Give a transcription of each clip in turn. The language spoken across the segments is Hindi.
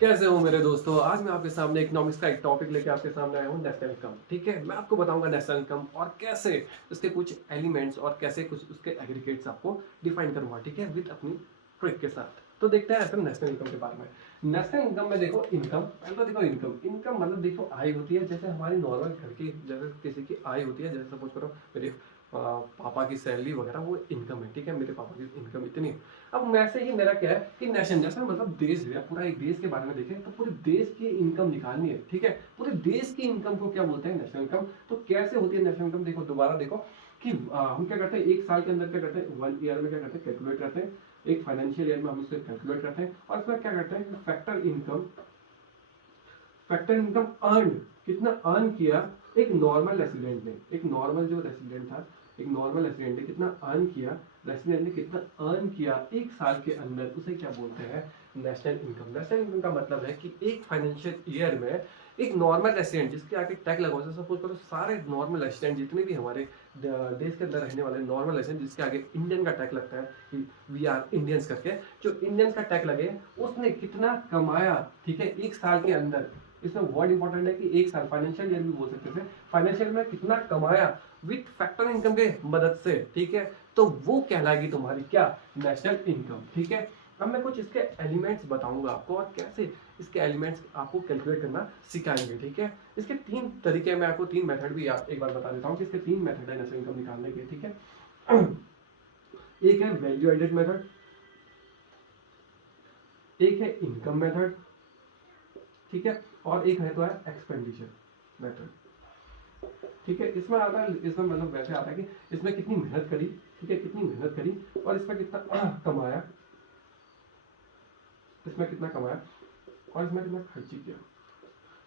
कैसे हो मेरे दोस्तों? आज मैं आपके सामने इकोनॉमिक्स का एक टॉपिक लेके आपके सामने आया हूँ, नेशनल इनकम। ठीक है, मैं आपको बताऊंगा नेशनल इनकम और कैसे उसके कुछ एलिमेंट्स और कैसे कुछ उसके एग्रीगेट्स आपको डिफाइन करूंगा। ठीक है, विद अपनी ट्रिक के साथ। तो देखते हैं ऐसे नेशनल इनकम के बारे में। नेशनल इनकम में देखो इनकम, पहले तो देखो इनकम मतलब देखो आय होती है, जैसे हमारी नॉर्मल घर की जैसे किसी की आय होती है। जैसे सपोज करो मेरे पापा की सैलरी वगैरह वो इनकम है। ठीक है, मेरे पापा की इनकम इतनी है। अब वैसे ही मेरा क्या है कि नेशनल मतलब देश है, पूरा एक देश के बारे में देखें तो पूरे देश की इनकम निकालनी है। ठीक है, पूरे देश की इनकम को क्या बोलते हैं? National income. तो कैसे होती है नेशनल इनकम? देखो दोबारा देखो कि हम क्या करते हैं, एक साल के अंदर क्या करते हैं, 1 ईयर में क्या करते हैं, कैलकुलेट करते हैं। एक फाइनेंशियल ईयर में हम उससे कैलकुलेट करते हैं और इसमें क्या करते हैं, फैक्टर इनकम अर्न, कितना अर्न किया एक नॉर्मल रेसिडेंट ने, एक नॉर्मल जो रेसिडेंट था, एक नॉर्मल रेसिडेंट ने कितना अर्न किया, रेसिडेंट ने कितना अर्न किया एक साल के अंदर, उसे क्या बोलते हैं? National income. नेशनल इनकम का मतलब है कि एक फाइनेंशियल ईयर में एक नॉर्मल रेसिडेंट जिसके आगे टैग लगा हुआ है, सपोज करो सारे नॉर्मल रेसिडेंट जितने भी हमारे देश के अंदर रहने वाले नॉर्मल रेसिडेंट जिसके आगे इंडियन का टैग लगता है कि वी आर इंडियंस करके, जो इंडियंस का टैग लगे उसने कितना कमाया। ठीक है, एक साल के अंदर। इसमें वर्ड इंपॉर्टेंट है कि एक साल, फाइनेंशियल ईयर भी बोल सकते थे, फाइनेंशियल में कितना कमाया विथ फैक्टर इनकम के मदद से। ठीक है, तो वो कहलाएगी तुम्हारी क्या? National income. ठीक है, अब मैं कुछ इसके एलिमेंट्स बताऊंगा आपको और कैसे इसके एलिमेंट्स आपको कैलकुलेट करना सिखाएंगे। ठीक है, इसके 3 तरीके, मैं आपको 3 मेथड भी एक बार बता देता हूँ कि इसके 3 मेथड है नेशनल इनकम निकालने के। ठीक है, एक है वैल्यू एडेड मेथड, एक है इनकम मेथड, ठीक है, और एक है तो है एक्सपेंडिचर मेथड। ठीक है, इसमें आता है, इसमें मतलब वैसे आता है कि इसमें कितनी मेहनत करी। ठीक है, कितनी मेहनत करी और इसमें कितना कमाया, इसमें कितना कमाया और इसमें कितना खर्ची किया।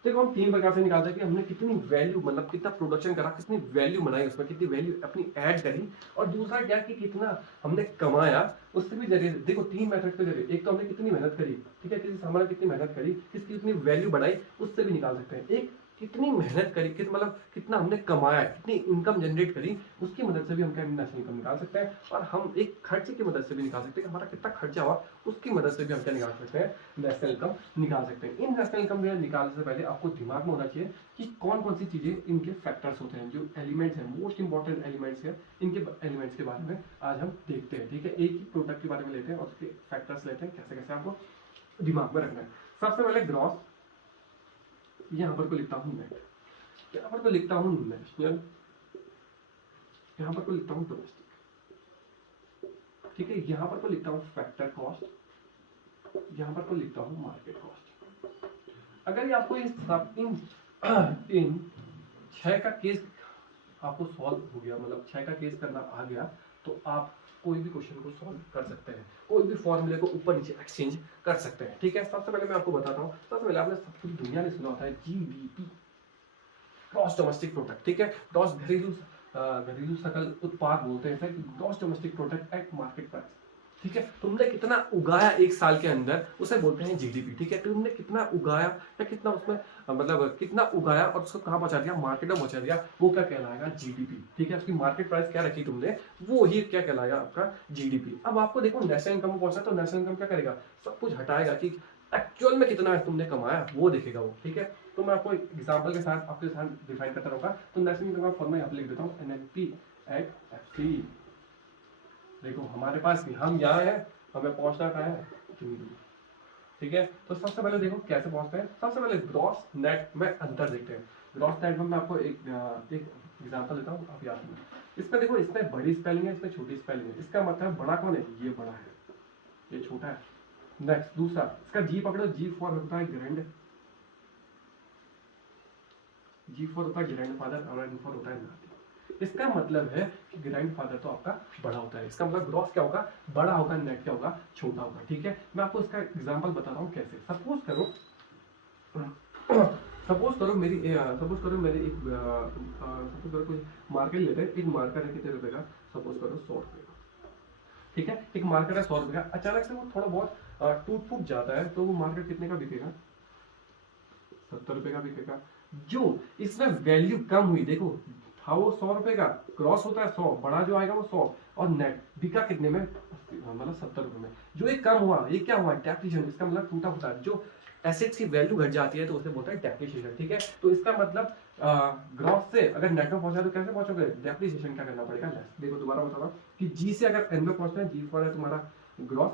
देखो हम 3 प्रकार से निकालते हैं कि हमने कितनी वैल्यू, मतलब कितना प्रोडक्शन करा, कितनी वैल्यू बनाई, उसमें कितनी वैल्यू अपनी ऐड करी, और दूसरा क्या कि कितना हमने कमाया। उससे भी जरिए देखो 3 मेथड के जरिए, एक तो हमने कितनी मेहनत करी, ठीक है, किसी सामान कितनी मेहनत करी, किसकी कितनी वैल्यू बढ़ाई, उससे भी निकाल सकते हैं। एक कितनी मेहनत करी, मतलब कितना हमने कमाया, कितनी इनकम जनरेट करी, उसकी मदद से भी हम क्या नेशनल इनकम निकाल सकते हैं। और हम एक खर्चे की मदद से भी निकाल सकते हैं, हमारा कितना खर्चा हुआ, उसकी मदद से भी हम क्या निकाल सकते हैं? नेशनल इनकम निकाल सकते हैं। इन नेशनल इनकम निकालने से पहले आपको दिमाग में होना चाहिए कि कौन कौन सी चीजें इनके फैक्टर्स होते हैं, जो एलिमेंट्स हैं, मोस्ट इंपॉर्टेंट एलिमेंट्स हैं, इनके एलिमेंट्स के बारे में आज हम देखते हैं। ठीक है, एक ही प्रोडक्ट के बारे में लेते हैं और उसके फैक्टर्स लेते हैं, कैसे कैसे आपको दिमाग में रखना है। सबसे पहले ग्रॉस, यहाँ पर को लिखता हूँ नेट, यहाँ पर को लिखता हूँ नेशनल, यहाँ पर को लिखता हूँ डोमेस्टिक। ठीक है, यहाँ पर को लिखता हूँ फैक्टर कॉस्ट, यहाँ पर को लिखता हूँ मार्केट कॉस्ट। अगर ये आपको इस सब इन 6 का केस आपको सॉल्व हो गया, मतलब 6 का केस करना आ गया, तो आप कोई भी क्वेश्चन को सॉल्व कर सकते हैं, कोई भी फॉर्मूले को ऊपर नीचे एक्सचेंज कर सकते हैं। ठीक है, सबसे पहले मैं आपको बताता हूँ, सबसे पहले आपने सब पूरी दुनिया ने सुना होता है जीडीपी, ग्रॉस डोमेस्टिक प्रोडक्ट। ठीक है, ग्रॉस घरेलू सकल उत्पाद बोलते हैं, gross domestic product at market price. ठीक है, तुमने कितना उगाया एक साल के अंदर, उसे बोलते हैं जीडीपी। ठीक है, तुमने कितना उगाया या कितना उसमें मतलब कितना उगाया और उसको कहाँ पहुंचा दिया, मार्केट में पहुंचा दिया, वो क्या कहलाएगा? जीडीपी। ठीक है, उसकी मार्केट प्राइस क्या रखी तुमने, वो ही क्या कहलाएगा? आपका जीडीपी। अब आपको देखो नेशनल इनकम में पहुंचना, तो नेशनल इनकम क्या करेगा? सब कुछ हटाएगा कि एक्चुअल में कितना तुमने कमाया, वो देखेगा वो। ठीक है, तो मैं आपको एग्जांपल के साथ आपके साथ डिफाइन करता रहूंगा। तो नेशनल इनकम का फॉर्मूला यहाँ पे लिख देता हूँ, एनएनपी एट एफसी। देखो हमारे पास भी, हम यहाँ है, हमें पहुंचना कहाँ है? इतनी दूर। ठीक है, तो सबसे पहले देखो कैसे पहुंचते हैं। सबसे पहले ग्रॉस नेट में अंतर देखते हैं। ग्रॉस नेट में मैं आपको एक एग्जांपल देता हूँ, आप याद रखना। इसमें देखो, इसमें बड़ी स्पेलिंग है, इसमें छोटी स्पेलिंग है। इसका मतलब बड़ा कौन है? ये बड़ा है, ये छोटा है। नेक्स्ट दूसरा, इसका जी पकड़ो, जी फॉर होता है ग्रैंड, जी फॉर होता है ग्रैंड फादर और एन फॉर होता है नाती। इसका मतलब है कि ग्रैंड फादर तो आपका बड़ा होता है, इसका मतलब ग्रॉस क्या होगा? बड़ा होगा, नेट क्या होगा? छोटा होगा। ठीक है, मैं आपको इसका एग्जांपल बताता हूँ कैसे। सपोज करो सपोज करो मेरी एक सपोज करो कोई मार्केट लेते हैं, एक मार्कर है कितने रुपए का? सपोज करो 100 रुपए का। ठीक है, एक मार्कर है 100 रुपए का, अचानक से वो थोड़ा बहुत टूट फूट जाता है, तो वो मार्कर कितने का बिकेगा? 70 रुपए का बिकेगा। जो इसमें वैल्यू कम हुई, देखो था वो 100 रुपए का, क्रॉस होता है 100, बड़ा जो आएगा वो 100, और नेट बिका कितने में? मतलब 70 रुपए में। जो ये कम हुआ, ये क्या हुआ? डेप्रिसिएशन, इसका मतलब टूटा फूटा। जो एसेट्स की वैल्यू घट जाती है तो उसे बोलते हैं डेप्रिसिएशन, ठीक है। तो इसका मतलब ग्रॉस से अगर नेट में पहुंचा तो कैसे पहुंचोगे, डेप्रिसिएशन क्या करना पड़ेगा, लेस। देखो दोबारा बता रहा हूँ कि जी से अगर एन में पहुंचना है, जी फॉर है तुम्हारा ग्रॉस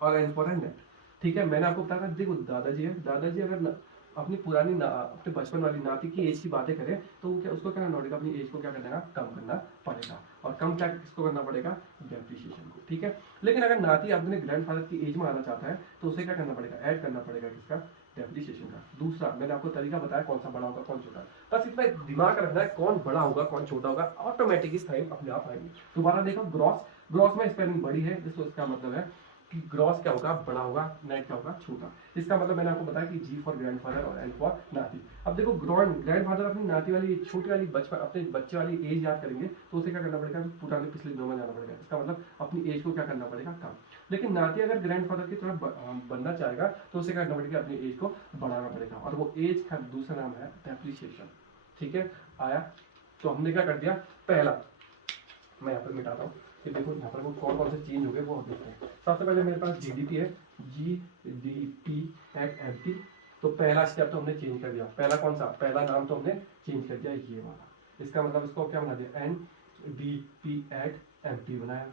और एन फॉर है नेट, ठीक है। मैंने आपको बताया देखो दादाजी है, दादाजी अगर अपनी पुरानी अपने बचपन वाली नाती की एज की बातें करें तो क्या उसको क्या करना पड़ेगा, अपनी एज को क्या करना कम करना पड़ेगा, और कम क्या किसको करना पड़ेगा, डेप्रिसिएशन को, ठीक है। लेकिन अगर नाती अपने ग्रैंडफादर की एज में आना चाहता है तो उसे क्या करना पड़ेगा, ऐड करना पड़ेगा किसका, डेप्रिसिएशन का। दूसरा मैंने आपको तरीका बताया कौन सा बड़ा होगा कौन छोटा, बस इतना दिमाग रखना है कौन बड़ा होगा कौन छोटा होगा, ऑटोमेटिक इस टाइम अपने आप आएंगे। दोबारा देखो ग्रॉस, ग्रॉस में स्पेलिंग बड़ी है जिसको इसका मतलब है कि ग्रॉस क्या होगा, बड़ा होगा, नेट क्या होगा, छोटा। इसका मतलब मैंने आपको बताया कि जी फॉर ग्रैंडफादर और एल फॉर नाती। अब देखो ग्रैंडफादर अपनी नाती वाली छोटी वाली बचपन अपने बच्चे वाली एज याद करेंगे तो उसे क्या करना पड़ेगा, पुराने पिछले दिनों में जाना पड़ेगा, इसका मतलब अपनी एज को क्या करना पड़ेगा, कम। लेकिन नाती अगर ग्रैंडफादर की तरफ बनना चाहेगा तो उसे क्या करना पड़ेगा, अपनी एज को बढ़ाना पड़ेगा, और वो एज का दूसरा नाम है डेप्रिसिएशन, ठीक है। आया, तो हमने क्या कर दिया, पहला मैं यहाँ पर मिटाता हूँ कि देखो यहाँ पर वो कौन कौन से चेंज हो गए वो देखते हैं। सबसे पहले मेरे पास जीडीपी है, जीडीपी एट एमपी, तो पहला स्टेप तो हमने चेंज कर दिया। पहला कौन सा, पहला नाम तो हमने चेंज कर दिया ये वाला, इसका मतलब इसको क्या बना दिया, N D P at MP बनाया,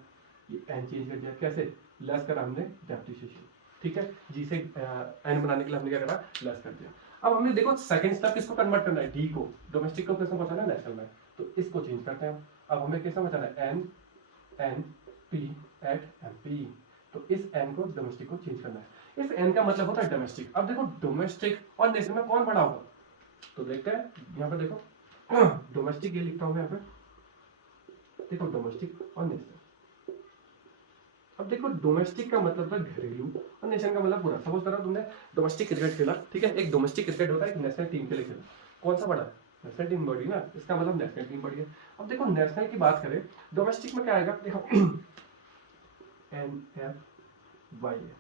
ये एन चेंज कर दिया, कैसे, लेस करा हमने डेप्रिसिएशन, ठीक है। जी से एन बनाने के लिए हमने क्या करा, लेस कर दिया। अब हमने देखो सेकंड स्टेप किसको कन्वर्ट करना है, डी को, डोमेस्टिक को किसमें पहुंचाना है, नेशनल में, तो इसको चेंज करते हैं। अब हमें किसमें बचाना है, N N P at M P, तो इस एन को डोमेस्टिक को चेंज करना है। इस एन का मतलब होता है डोमेस्टिक। अब देखो डोमेस्टिक और नेशनल में कौन बड़ा होगा, तो देखते हैं यहाँ पे देखो डोमेस्टिक ये लिखता हूं मैं यहाँ पे, देखो डोमेस्टिक और नेशनल। अब देखो डोमेस्टिक का मतलब है घरेलू और नेशनल का मतलब पूरा। सपोज करो तुमने डोमेस्टिक क्रिकेट खेला, ठीक है, एक डोमेस्टिक क्रिकेट होता है, एक नेशनल टीम के लिए खेला, कौन सा बड़ा, नेशनल टीम बड़ी ना, इसका मतलब नेशनल टीम बड़ी है। अब देखो नेशनल की बात करें, डोमेस्टिक में क्या आएगा, देखो एन एफ वाई है,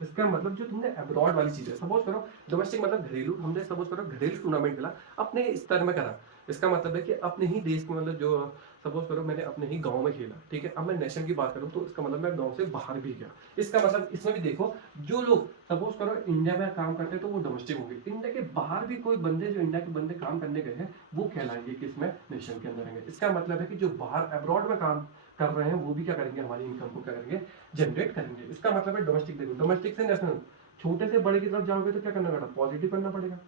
इसका मतलब जो तुमने अब्रॉड वाली चीज है। सपोज करो डोमेस्टिक मतलब घरेलू, हमने सपोज करो घरेलू टूर्नामेंट खेला अपने स्तर में करा, इसका मतलब है कि अपने ही देश में, मतलब जो सपोज करो मैंने अपने ही गांव में खेला, ठीक है। अब मैं नेशनल की बात करूं तो इसका मतलब मैं गांव से बाहर भी गया, इसका मतलब इसमें भी देखो जो लोग सपोज करो इंडिया में काम करते हैं तो वो डोमेस्टिक होंगे, इंडिया के बाहर भी कोई बंदे जो इंडिया के बंदे काम करने गए हैं वो कहलाएंगे किसमें, नेशन के अंदर रहेंगे। इसका मतलब है कि जो बाहर अब्रॉड में काम कर रहे हैं वो भी क्या करेंगे, हमारी इनकम को क्या करेंगे, जनरेट करेंगे। इसका मतलब है डोमेस्टिक। देखो डोमेस्टिक से नेशनल, छोटे से बड़े की तरफ जाओगे तो क्या करना पड़ेगा, पॉजिटिव करना पड़ेगा,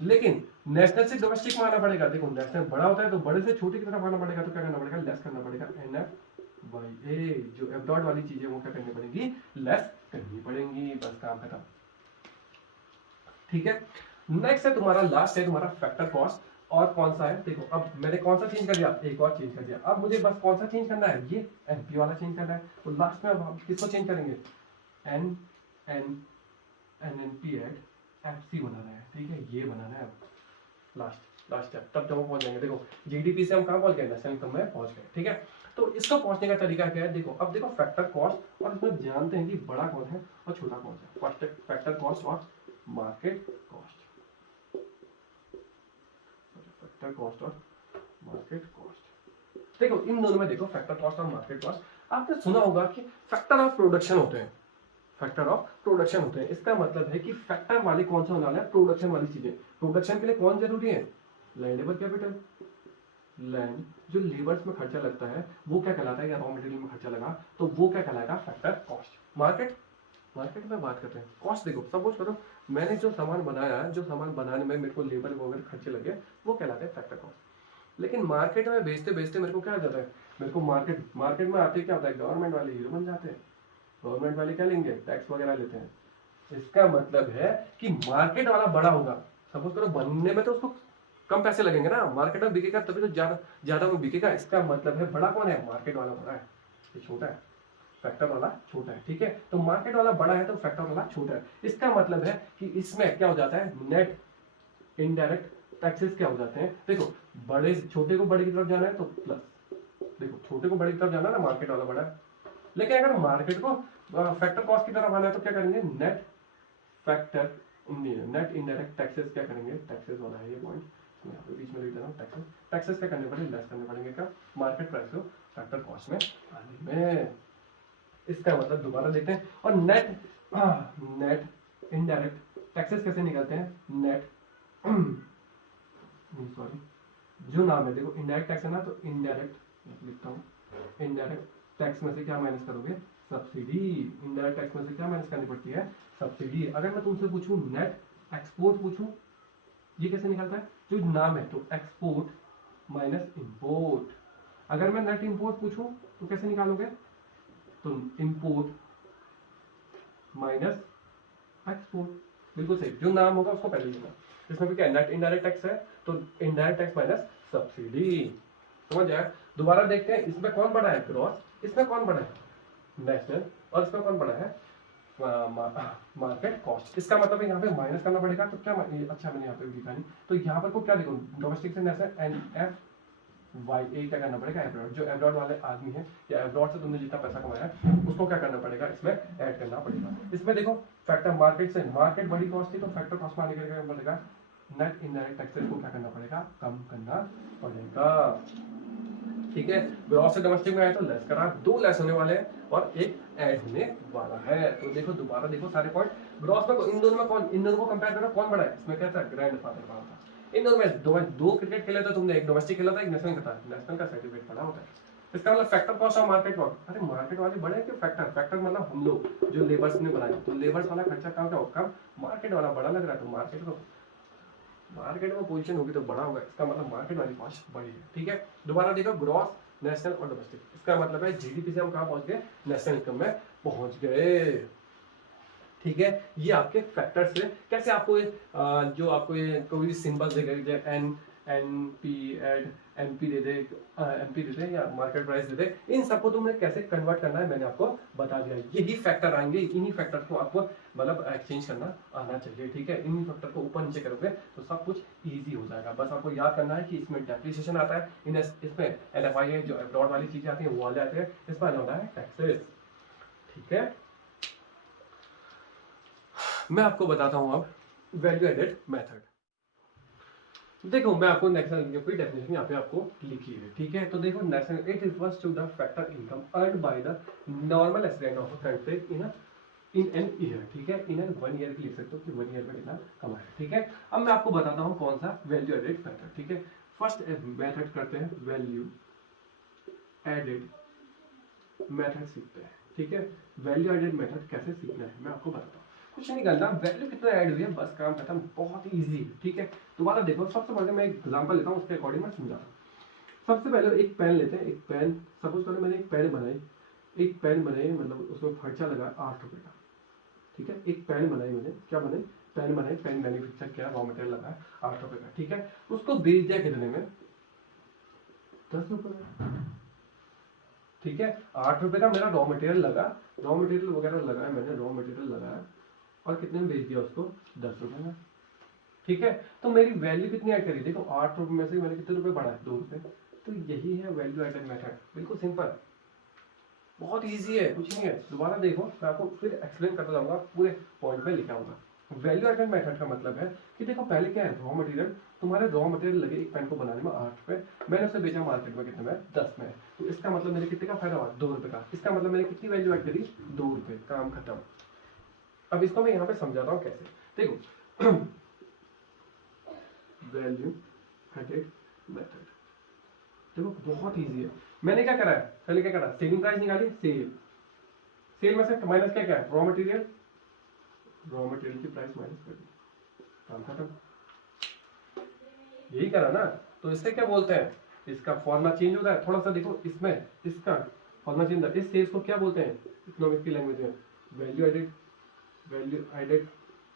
लेकिन नेशनल से डोमेस्टिक में आना पड़ेगा। देखो नेशनल बड़ा होता है तो बड़े से छोटे की तरफ आना पड़ेगा, तो क्या करना पड़ेगा, लेस करना पड़ेगा, एन एफ वाई ए, जो एब्रॉड वाली चीजें वो क्या करनी पड़ेगी, लेस करनी पड़ेंगी, बस काम खत्म, ठीक है। नेक्स्ट है तुम्हारा, लास्ट है तुम्हारा फैक्टर कॉस्ट, और कौन सा है, देखो अब मैंने कौन सा चेंज कर दिया, एक और चेंज कर दिया। अब मुझे बस कौन सा चेंज करना है, ये एमपी वाला चेंज करना है, तो लास्ट में अब हम किसको चेंज करेंगे, N N N N P at F C बनाना है, ठीक है, ये बनाना है लास्ट स्टेप, तब जब हम पहुंच जाएंगे। देखो जीडीपी से हम कहां पहुंच गए, नेशनल इनकम में पहुंच गए, ठीक है। तो इसको पहुंचने का तरीका क्या है, देखो अब देखो फैक्टर कॉस्ट, और इसमें जानते हैं कि बड़ा कौन है और छोटा कौन है, फर्स्ट फैक्टर कॉस्ट और मार्केट कॉस्ट, फैक्टर कॉस्ट और मार्केट कॉस्ट। देखो इन दोनों में देखो फैक्टर कॉस्ट और मार्केट कॉस्ट, आपने सुना होगा कि फैक्टर ऑफ प्रोडक्शन होते हैं, फैक्टर ऑफ प्रोडक्शन होते हैं। इसका मतलब है कि फैक्टर वाले कौन सा होने वाला है, प्रोडक्शन वाली चीजें। प्रोडक्शन के लिए कौन जरूरी है, लैंड, लेबर, कैपिटल। लैंड जो लेबर्स में खर्चा लगता है वो क्या कहलाता है, या रॉ मटेरियल में खर्चा लगा तो वो क्या कहलाएगा, फैक्टर कॉस्ट। मार्केट, मार्केट में बात करते हैं कॉस्ट। देखो सपोज करो मैंने जो सामान बनाया, जो सामान बनाने में मेरे को लेबर वगैरह खर्चे लगे वो कहलाते हैं फैक्टर कॉस्ट। लेकिन मार्केट में बेचते बेचते मेरे को क्या आ जाता है, मेरे को मार्केट में आते क्या होता है, गवर्नमेंट वाले हीरो बन जाते हैं, गवर्नमेंट वाले क्या लेंगे, टैक्स वगैरह लेते हैं। इसका मतलब है कि मार्केट वाला बड़ा होगा, सपोज करो बनने में तो उसको कम पैसे लगेंगे ना, मार्केट में बिकेगा तभी तो ज्यादा ज्यादा वो बिकेगा। इसका मतलब है बड़ा कौन है, मार्केट वाला बड़ा है, ये छोटा है, फैक्टर वाला छोटा है, ठीक है। तो मार्केट वाला बड़ा है तो फैक्टर वाला छोटा है। इसका मतलब है कि इसमें क्या हो जाता है, नेट इनडायरेक्ट टैक्सेस क्या हो जाते हैं। देखो बड़े छोटे को बड़े की तरफ जाना है तो प्लस, देखो छोटे को बड़े की तरफ जाना है ना, मार्केट वाला बड़ा है। लेकिन अगर मार्केट को फैक्टर कॉस्ट की तरफ आना है तो क्या करेंगे, net factor net indirect taxes क्या करेंगे, टैक्सेस वाला है ये पॉइंट, यहाँ पे बीच में लिख दे रहा हूँ, टैक्सेस। टैक्सेस क्या करने पड़ेंगे, लेस करने पड़ेंगे क्या, मार्केट प्राइस को फैक्टर कॉस्ट में आने में। इसका मतलब दोबारा देखते हैं। और नेट नेट इनडायरेक्ट टैक्सेस कैसे निकलते हैं, नेट नहीं सॉरी, जो नाम है देखो इनडायरेक्ट टैक्स है ना, तो इनडायरेक्ट लिखता हूँ, इनडायरेक्ट टैक्स में से क्या माइनस करोगे, सब्सिडी। इनडायरेक्ट टैक्स में से क्या माइनस करनी पड़ती है, सब्सिडी। अगर मैं तुमसे पूछूं नेट एक्सपोर्ट पूछूं, ये कैसे निकलता है, जो नाम है तो एक्सपोर्ट माइनस इंपोर्ट। अगर मैं नेट इंपोर्ट पूछूं तो कैसे निकालोगे, तो इंपोर्ट माइनस एक्सपोर्ट। बिल्कुल सही, जो नाम होगा उसको पहले लेना। इसमें भी क्या नेट इनडायरेक्ट टैक्स है, तो इनडायरेक्ट टैक्स माइनस सब्सिडी। समझ आया। दोबारा देखते हैं, इसमें कौन बड़ा है, ग्रॉस, इसमें कौन बड़ा है, नेशनल, और इसमें कौन बड़ा है, मार्केट कॉस्ट। इसका मतलब है यहाँ पे माइनस करना पड़ेगा, तो क्या अच्छा मैंने यहाँ पे लिखा नहीं, तो यहाँ पर को क्या लिखूं, डोमेस्टिक से नेशनल एंड एफ वाई ए क्या करना पड़ेगा, एब्रॉड। जो एब्रॉड वाले आदमी है या एब्रॉड से तुमने जितना पैसा कमाया है उसको क्या करना पड़ेगा, इसमें ऐड करना पड़ेगा। इसमें देखो फैक्टर मार्केट से, मार्केट बड़ी कॉस्ट थी तो फैक्टर कॉस्ट में आने के लिए पड़ेगा, नेट इनडायरेक्ट टैक्सेस को क्या करना पड़ेगा, कम करना पड़ेगा। ठीक है, ग्रॉस से डोमेस्टिक में आया तो लेस करा, 2 लेस होने वाले हैं और एक ऐड होने वाला है। तो देखो दोबारा देखो सारे पॉइंट, ग्रॉस में इन दोनों में कौन, इन दोनों को कंपेयर करो कौन बड़ा है, इसमें क्या था, ग्रैंडफादर बड़ा था। इन दोनों में दो क्रिकेट खेले तो तुमने, एक डोमेस्टिक खेला था, एक नेशनल का था, नेशनल का सर्टिफिकेट बड़ा होता है। इसका मतलब फैक्टर कॉस्ट और मार्केट कॉस्ट, अरे मार्केट वाले बड़े हैं कि फैक्टर, फैक्टर मतलब हम लोग जो लेबर्स ने बनाए, तो लेबर्स वाला खर्चा कम का कम, मार्केट वाला बड़ा लग रहा है, तो मार्केट को, मार्केट में पोजीशन होगी तो बड़ा होगा, इसका मतलब मार्केट वाली कॉस्ट बड़ी है। ठीक है, दोबारा देखो ग्रॉस, नेशनल और डोमेस्टिक, इसका मतलब है जीडीपी से हम कहाँ पहुंच गए, नेशनल इनकम में पहुंच गए। ठीक है, ये आपके फैक्टर्स है। कैसे आपको जो आपको ये कोई सिंबल देगा, N N P at MP दे दे, एमपी दे दे या मार्केट प्राइस दे दे, इन सबको तुमने कैसे कन्वर्ट करना है मैंने आपको बता दिया। यही फैक्टर आएंगे, इन्हीं फैक्टर को आपको मतलब एक्सचेंज करना आना चाहिए। ठीक है, इन्हीं फैक्टर को ऊपर नीचे करोगे तो सब कुछ इजी हो जाएगा। बस आपको याद करना है कि इसमें डेप्रिसिएशन आता है, इसमें एलएफआई है, जो अब्रॉड वाली चीजें आती है वो वाले आते हैं, इसमें आने वाला है टैक्सेस। ठीक है, मैं आपको बताता हूं अब वैल्यू एडेड मेथड। देखो मैं आपको नेशनल इनकम की डेफिनेशन यहाँ पे आपको लिखी है। ठीक है, तो देखो national it refers to the factor income earned by the normal resident of a country in an year. ठीक है, इन एन 1 ईयर लिख सकते हो कि 1 ईयर में कितना कमाया। ठीक है, अब मैं आपको बताता हूँ कौन सा वैल्यू एडेड मेथड। ठीक है, फर्स्ट मेथड करते हैं, वैल्यू एडेड मेथड सीखते हैं। ठीक है, वैल्यू एडेड मेथड कैसे सीखना है मैं आपको बताता हूँ। कुछ नहीं करना, वैल्यू कितना ऐड हुई है बस काम खत्म, बहुत ही इजी है। ठीक है, दोबारा देखो, सबसे पहले मैं एक एग्जांपल लेता हूँ, उसके अकॉर्डिंग मैं समझाता हूँ। सबसे पहले एक पेन लेते हैं, एक पेन, सपोज करो मैंने एक पेन बनाई, एक पेन बनाई, मतलब उसमें खर्चा लगा 8 रुपए का। ठीक है, एक पेन बनाई मैंने, क्या बनाई, पेन बनाई, पेन मैन्युफैक्चर किया, रॉ मटेरियल लगा 8 रुपए का। ठीक है, उसको बेच दिया कितने में, 10 रुपए में। ठीक है, 8 रुपए का मेरा रॉ मटेरियल लगा, रॉ मटेरियल वगैरह लगाया मैंने, रॉ मटेरियल लगाया और कितने में बेच दिया उसको, 10 रुपए में। ठीक है, तो मेरी वैल्यू कितनी ऐड करी, देखो 8 रुपए में से मैंने कितने रुपए बढ़ाए, 2 रुपए। तो यही है वैल्यू एडेड मेथड, बिल्कुल सिंपल, बहुत इजी है, कुछ नहीं है। दोबारा देखो, मैं आपको फिर एक्सप्लेन करता जाऊंगा, पूरे पॉइंट पे लिखा होगा। वैल्यू एडेड मेथड का मतलब है कि देखो पहले क्या है, रॉ मटेरियल, तुम्हारे रॉ मटेरियल लगे एक पेन को बनाने में 8 रुपए, मैंने उसे बेचा मार्केट में कितने में, 10 में। तो इसका मतलब मेरे कितने का फायदा हुआ, 2 रुपए का। इसका मतलब मैंने कितनी वैल्यू ऐड करी, 2 रुपए, काम खत्म। अब इसको मैं यहाँ पे समझाता हूँ कैसे। देखो वैल्यू एडेड मेथड, देखो बहुत इजी है। मैंने क्या करा है, पहले क्या करा, सेलिंग प्राइस निकाली, सेल, सेल में से माइनस क्या क्या है, रॉ मटेरियल, रॉ मटेरियल की प्राइस माइनस कर दी, काम खत्म। यही करा ना, तो इससे क्या बोलते हैं, इसका फॉर्मूला चेंज होता है थोड़ा सा। देखो इसमें इसका फॉर्मूला चेंज होता है, इस सेल्स को क्या बोलते हैं इकोनॉमिक्स की लैंग्वेज में, value added, value added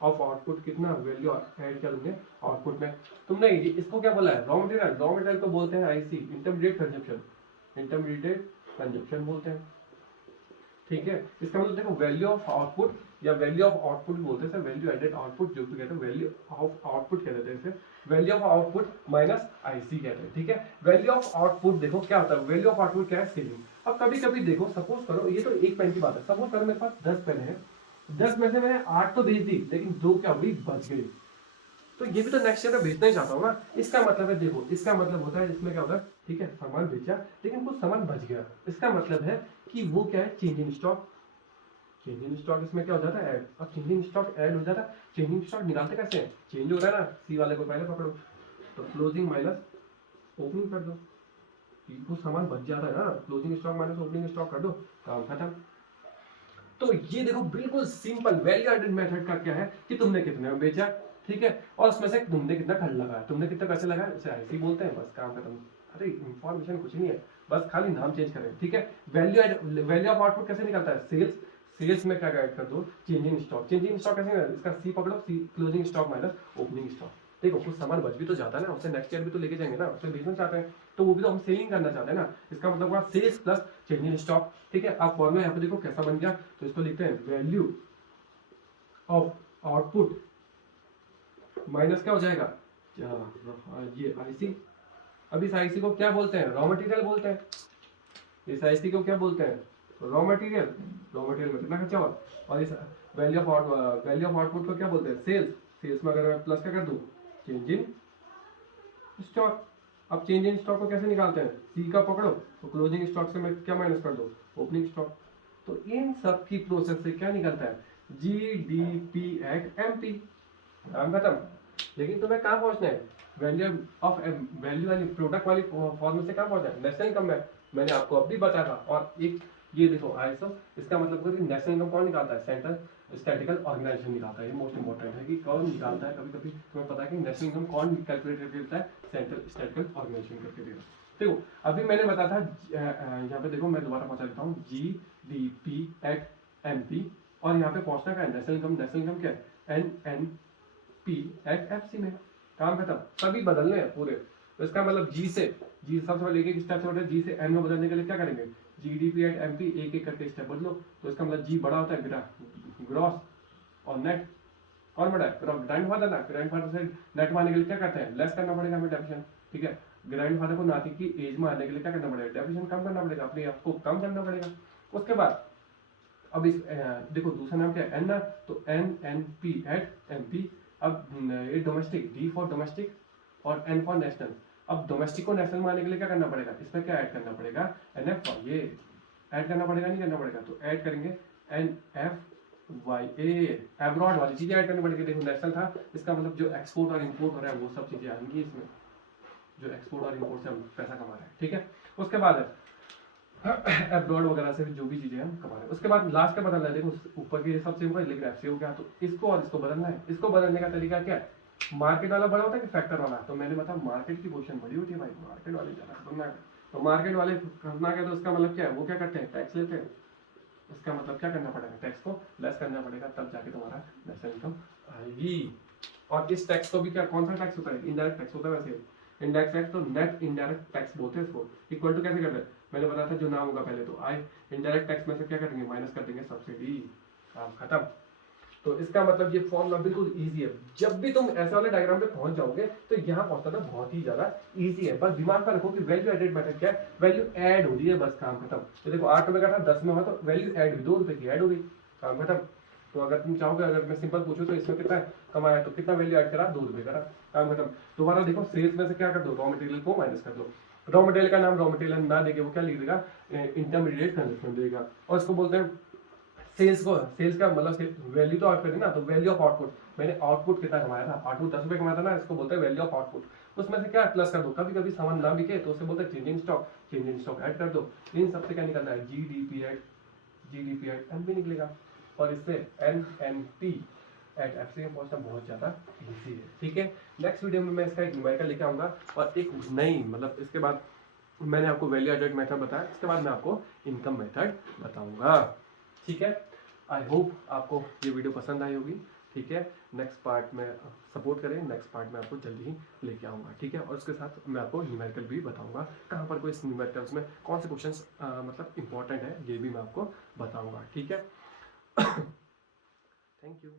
of output. कितना वैल्यू ऐड किया तुमने आउटपुट में, तुमने इसको क्या बोला है, रॉ मटेरियल, रॉ मटेरियल को बोलते हैं IC, intermediate consumption, intermediate consumption बोलते हैं। ठीक है, इसका मतलब देखो वैल्यू ऑफ आउटपुट या वैल्यू ऑफ आउटपुट बोलते हैं, वैल्यू एडेड आउटपुट जो भी कहते हैं, वैल्यू ऑफ आउटपुट कह देते हैं इसे, value of output minus IC कहते हैं। ठीक है, वैल्यू ऑफ आउटपुट देखो क्या होता है, वैल्यू ऑफ आउटपुट क्या है, सेलिंग। अब कभी कभी देखो, सपोज करो, ये तो एक पेन की बात है, सपोज करो मेरे पास 10 पेन है, 10 में से मैंने 8 तो बेच दी, लेकिन 2 क्या हुई, बच गई। तो ये भी तो नेक्स्ट ईयर में बेचना ही चाहता हूँ ना। इसका मतलब है, देखो इसका मतलब होता है, इसमें क्या होता है, ठीक है सामान बेचा लेकिन कुछ सामान बच गया, इसका मतलब है कि वो क्या है, change in stock. Change in stock इसमें क्या हो जाता है ऐड। अब चेंज इन स्टॉक ऐड हो जाता है, चेंज इन स्टॉक निकालते कैसे हैं, चेंज हो रहा है ना, सी वाले को पहले पकड़ो तो क्लोजिंग माइनस ओपनिंग कर दो, कुछ सामान बच जाता है ना, closing stock minus opening stock कर दो, काम खत्म। तो ये देखो बिल्कुल सिंपल वैल्यू एडेड मेथड का क्या है कि तुमने कितने में बेचा, ठीक है, और उसमें से तुमने कितना खर्च लगाया, तुमने कितने पैसे लगाए, उसे ऐसे ही बोलते हैं, बस काम खत्म। अरे इंफॉर्मेशन कुछ नहीं है, बस खाली नाम चेंज करें, ठीक है। वैल्यू ऑफ आउटपुट कैसे निकलता है, सेल्स, सेल्स में क्या ऐड कर दो, change in stock, change in stock कैसे, इसका सी पकड़ो, C closing stock minus opening stock. देखो कुछ सामान बच भी तो जाता है ना, उसे नेक्स्ट ईयर भी तो लेके जाएंगे ना, उसे बेचना चाहते हैं तो वो भी तो हम सेलिंग करना चाहते हैं ना, इसका मतलब हुआ sales plus change in stock, ठीक है। आप फॉर्मूला यहाँ पे देखो कैसा बन गया, तो इसको लिखते हैं वैल्यू ऑफ आउटपुट माइनस क्या हो जाएगा, ये आईसी। अब इस आईसी को क्या बोलते हैं, रॉ मटेरियल बोलते हैं, इस आईसी को क्या बोलते हैं, रॉ मटेरियल, रॉ मटेरियल में कितना खर्चा हुआ, और इस वैल्यू ऑफ आउटपुट को क्या बोलते हैं, सेल्स, सेल्स में अगर मैं प्लस क्या कर दूं, चेंज इन स्टॉक। अब चेंज इन स्टॉक को कैसे निकालते हैं, सी का पकड़ो तो क्लोजिंग स्टॉक से मैं क्या माइनस कर दो, ओपनिंग स्टॉक। तो इन सब की प्रोसेस से क्या निकलता है, जीडीपी एट एमपी, काम खत्म। लेकिन तुम्हें कहाँ पहुंचना है, वैल्यू ऑफ वैल्यू वाली प्रोडक्ट वाली फॉर्म से कहाँ पहुंचना है, नेशनल इनकम में। मैंने आपको अभी बताया था। और एक ये देखो आईएसओ, इसका मतलब नेशनल इनकम कौन निकालता है, सेंट्रल स्टैटिकल ऑर्गेनाइजेशन निकालता है। ये मोस्ट इंपॉर्टेंट है कि कौन निकालता है, कभी कभी तुम्हें पता है कि नेशनल इनकम कौन कैलकुलेट करके देता है, सेंट्रल स्टैटिकल ऑर्गेनाइजेशन करके देगा। देखो अभी मैंने बताया था, यहाँ पे देखो मैं दोबारा पहुंचा देता हूँ, जीडीपी एट एमपी, और यहाँ पे पहुंचना क्या है, नेशनल इनकम, नेशनल इनकम क्या है, एनएनपी एट एफसी में, काम खत्म। सभी बदलने हैं पूरे, तो इसका मतलब जी से, जी सबसे पहले एक स्टेप छोटे, जी से एन में बदलने के लिए क्या करेंगे, जीडीपी एट एमपी एक एक करके स्टेप बदलो। तो इसका मतलब जी बड़ा होता है ग्रॉस, और नेट कौन बड़ा है, ग्रैंडफादर ना, ग्रैंडफादर से नेट में आने के लिए क्या करते हैं, लेस करना पड़ेगा हमें डेफिनेशन, ठीक है। ग्रैंडफादर को नाती की एज में आने के लिए क्या करना पड़ेगा, डेफिनेशन कम करना पड़ेगा, अपने आप को कम करना पड़ेगा। उसके बाद अब इस देखो दूसरा नाम क्या है, एन ना, तो N N P at M P. अब ये डोमेस्टिक, डी फॉर डोमेस्टिक और एन फॉर नेशनल। अब डोमेस्टिक को नेशनल में आने के लिए क्या करना पड़ेगा, इसमें क्या ऐड करना पड़ेगा, एन एफ, ये ऐड करना पड़ेगा नहीं करना पड़ेगा, तो ऐड करेंगे एन एफ वाई ए, एब्रॉड वाली चीजें ऐड करनी पड़ेगी। देखो नेशनल था, इसका मतलब जो एक्सपोर्ट और इम्पोर्ट हो रहा है वो सब चीजें आएंगी इसमें, जो एक्सपोर्ट और इम्पोर्ट से हम पैसा कमा रहे हैं, ठीक है। उसके बाद है एब्रॉड वगैरह से जो भी चीजें हम कमा रहे हैं। उसके बाद लास्ट का बदलना है, देखो ऊपर की सब सेम है लेकिन एफसीओ क्या, तो इसको और इसको बदलना है। इसको बदलने का तरीका क्या है, मार्केट वाला बड़ा होता है कि फैक्टर वाला, तो मैंने बताया मार्केट की पोजीशन बड़ी होती है भाई, मार्केट वाले ज्यादा खतरनाक है। तो मार्केट वाले खतरनाक है, तो उसका मतलब क्या है, वो क्या करते हैं, टैक्स लेते हैं। इसका मतलब क्या करना पड़ेगा, टैक्स को लेस करना पड़ेगा, तब जाके तुम्हारा नेशनल इनकम आएगी। और इस टैक्स को भी क्या, कौन सा टैक्स होता है, इनडायरेक्ट टैक्स होता है वैसे, इंडायरेक्ट टैक्स, तो नेट इनडायरेक्ट टैक्स बोलते हैं इसको। इक्वल टू कैसे करते हैं, मैंने बताया था जो नाम होगा पहले, तो आई इनडायरेक्ट टैक्स में से क्या करेंगे, माइनस कर देंगे सब्सिडी, काम खत्म। तो इसका मतलब ये फॉर्मूला बिल्कुल इजी है। जब भी तुम ऐसे वाले डायग्राम पे पहुंच जाओगे तो यहाँ पहुंचना बहुत ही ज्यादा इजी है। बस दिमाग में रखो कि वैल्यू एडेड मेथड क्या है, वैल्यू ऐड हो रही है, बस काम खत्म। तो देखो 8 रुपए का था 10 में हुआ, तो वैल्यू ऐड हुई, 2 रुपए की ऐड हो गई, काम खत्म। तो अगर तुम चाहोगे, अगर मैं सिंपल पूछूं तो इसमें कितना कमाया, तो कितना वैल्यू ऐड करा, 2 रुपए करा, काम खत्म। दोबारा देखो सेल्स में से क्या कर दो, रॉ मटेरियल को माइनस कर दो। रॉ मटेरियल का नाम रॉ मटेरियल ना देके वो क्या लिख देगा, इंटरमीडिएट कंजप्शन देगा, और इसको बोलते हैं सेल्स को। सेल्स का मतलब वैल्यू तो आउट करें ना, तो वैल्यू ऑफ आउटपुट, मैंने आउटपुट कितना कमाया था, आउटपुट 10 रुपए कमाया था ना, इसको बोलते हैं वैल्यू ऑफ आउटपुट। उसमें से क्या प्लस कर दो, कभी कभी सामान ना बिके तो उसे बोलते हैं change in stock, change in stock add कर दो। इन सबसे क्या निकलता है, जीडीपी एट एमपी निकलेगा, और इससे एनएनपी एट एफसी में पहुंचना बहुत ज्यादा इजी है, ठीक है। नेक्स्ट वीडियो में मैं इसका एक न्यूमेरिकल लेके आऊंगा, और एक नई मतलब इसके बाद मैंने आपको वैल्यू एडेड मेथड बताया, इसके बाद मैं आपको इनकम मेथड बताऊंगा, ठीक है। आई होप आपको ये वीडियो पसंद आई होगी, ठीक है। नेक्स्ट पार्ट में सपोर्ट करें, नेक्स्ट पार्ट में आपको जल्दी ही लेके आऊँगा, ठीक है। और उसके साथ मैं आपको न्यूमेरिकल भी बताऊँगा, कहाँ पर कोई न्यूमेरिकल्स में कौन से क्वेश्चंस मतलब इंपॉर्टेंट है, ये भी मैं आपको बताऊँगा, ठीक है। Thank you.